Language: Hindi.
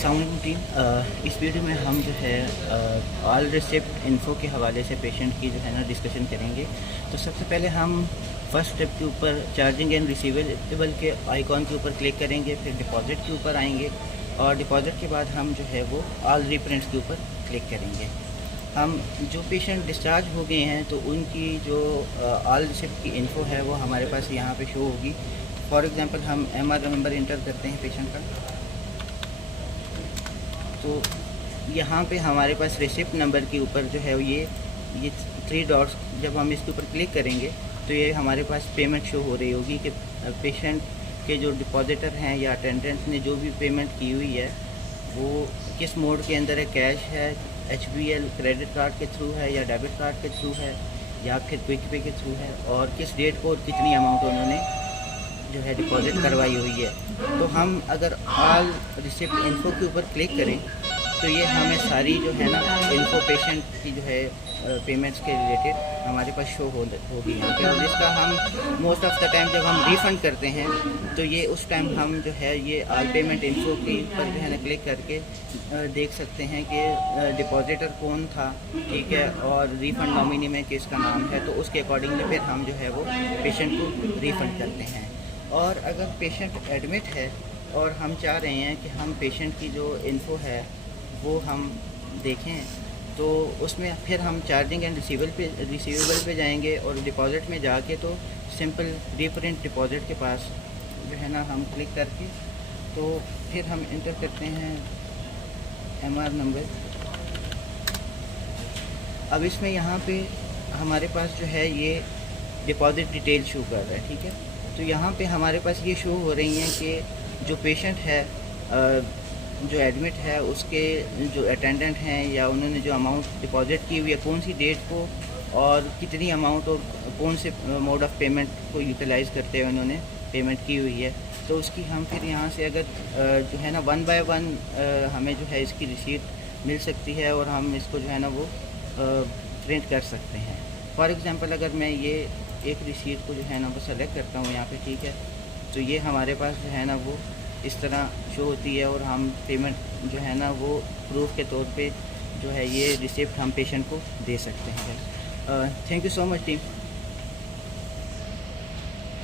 अस्सलाम वालेकुम टीम। इस वीडियो में हम जो है ऑल रिसिप्ट इन्फो के हवाले से पेशेंट की जो है ना डिस्कशन करेंगे। तो सबसे पहले हम फर्स्ट स्टेप के ऊपर चार्जिंग एंड रिसीवेबल के आइकॉन के ऊपर क्लिक करेंगे, फिर डिपॉजिट के ऊपर आएंगे और डिपॉजिट के बाद हम जो है वो ऑल रीप्रिंट्स के ऊपर क्लिक करेंगे। हम जो पेशेंट डिस्चार्ज हो गए हैं तो उनकी जो ऑल रिसिप्ट की इन्फो है वो हमारे पास यहाँ पे शो होगी। फॉर एग्ज़ाम्पल हम MR नंबर इंटर करते हैं पेशेंट का, तो यहाँ पे हमारे पास रिसिप्ट नंबर के ऊपर जो है ये 3 डॉट्स, जब हम इसके ऊपर क्लिक करेंगे तो ये हमारे पास पेमेंट शो हो रही होगी कि पेशेंट के जो डिपॉजिटर हैं या अटेंडेंट ने जो भी पेमेंट की हुई है वो किस मोड के अंदर है, कैश है, HBL क्रेडिट कार्ड के थ्रू है या डेबिट कार्ड के थ्रू है या फिर क्विक पे के थ्रू है, और किस डेट को और कितनी अमाउंट उन्होंने जो है डिपॉजिट करवाई हुई है। तो हम अगर ऑल रिसिप्ट इन्फो के ऊपर क्लिक करें तो ये हमें सारी जो है ना इन्फो पेशेंट की जो है पेमेंट्स के रिलेटेड हमारे पास शो होगी यहाँ पे। और इसका हम मोस्ट ऑफ द टाइम जब हम रिफ़ंड करते हैं तो ये उस टाइम हम जो है ये ऑल पेमेंट इन्फो के ऊपर जो है ना क्लिक करके देख सकते हैं कि डिपॉजिटर कौन था, ठीक है, और रिफ़ंड नॉमिनी में किसका नाम है, तो उसके अकॉर्डिंगली फिर हम जो है वो पेशेंट को रिफ़ंड करते हैं। और अगर पेशेंट एडमिट है और हम चाह रहे हैं कि हम पेशेंट की जो इन्फो है वो हम देखें, तो उसमें फिर हम चार्जिंग एंड रिसीवेबल पे जाएंगे और डिपॉजिट में जाके तो सिंपल रीप्रिंट डिपॉजिट के पास जो है ना हम क्लिक करके तो फिर हम इंटर करते हैं MR नंबर। अब इसमें यहाँ पे हमारे पास जो है ये डिपॉजिट डिटेल शो कर रहा है, ठीक है। तो यहाँ पे हमारे पास ये शो हो रही हैं कि जो पेशेंट है जो एडमिट है उसके जो अटेंडेंट हैं या उन्होंने जो अमाउंट डिपॉजिट की हुई है कौन सी डेट को और कितनी अमाउंट और कौन से मोड ऑफ़ पेमेंट को यूटिलाइज़ करते हुए उन्होंने पेमेंट की हुई है। तो उसकी हम फिर यहाँ से अगर जो है ना 1 बाय 1 हमें जो है इसकी रिसीट मिल सकती है और हम इसको जो है ना वो प्रिंट कर सकते हैं। फॉर एग्ज़ाम्पल अगर मैं ये एक रिसीट को जो है ना वो सेलेक्ट करता हूँ यहाँ पे, ठीक है, तो ये हमारे पास जो है ना वो इस तरह शो होती है और हम पेमेंट जो है ना वो प्रूफ के तौर पे जो है ये रिसिप्ट हम पेशेंट को दे सकते हैं। Thank you so much team.